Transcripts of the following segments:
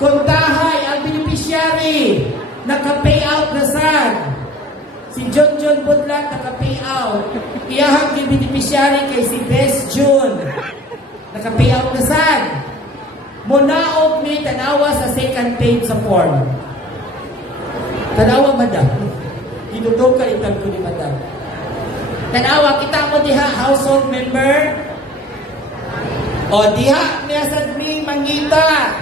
Kuntahay ang beneficiary, naka-payout na sad. Si John Budlat naka-payout. Iyahang beneficiary kay si Best June, naka-payout na sad. Munaog ni tanawa sa second page sa form. Tanawa, madam. Dinudog ka itag ko ni madam. Tanawa, kita mo diha, household member. O diha, niya sa ming mangita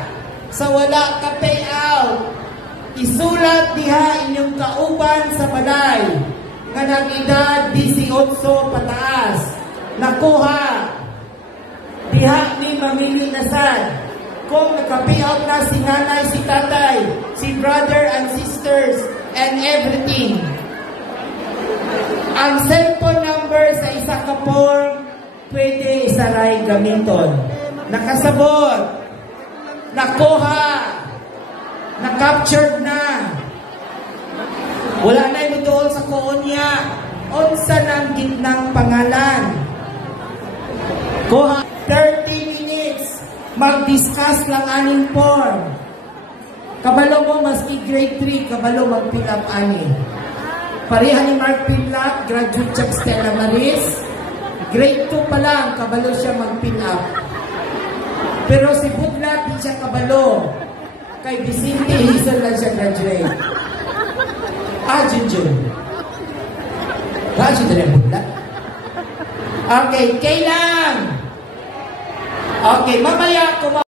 sa wala ka payout. Isulat diha inyong kauban sa balay nga nag-edad 18 pataas. Nakuha. Diha ni mamili na sad. Kung naka-payout na si nanay, si tatay, si brother and sisters, and everything. Ang cellphone number sa isa ka form, pwede isaray gamiton. Nakasabot, nakuha, na-captured na. Wala na yung doon sa koonya. Unsa ng gitnang pangalan. Kuha, 30 minutes. Mag-discuss lang aning form. Kabalo mo, maski grade 3, kabalo mag-fill up aning. Pareha ni Mark Pinlock, graduate siya Stella Maris. Grade 2 pa lang, kabalo siya mag-fill up. Pero si Budlat, di siya kabalo. Kay Vicente Hazel lang siya graduate. Junjun. Junjun na Budlat. Okay, kailan? Okay, mamaya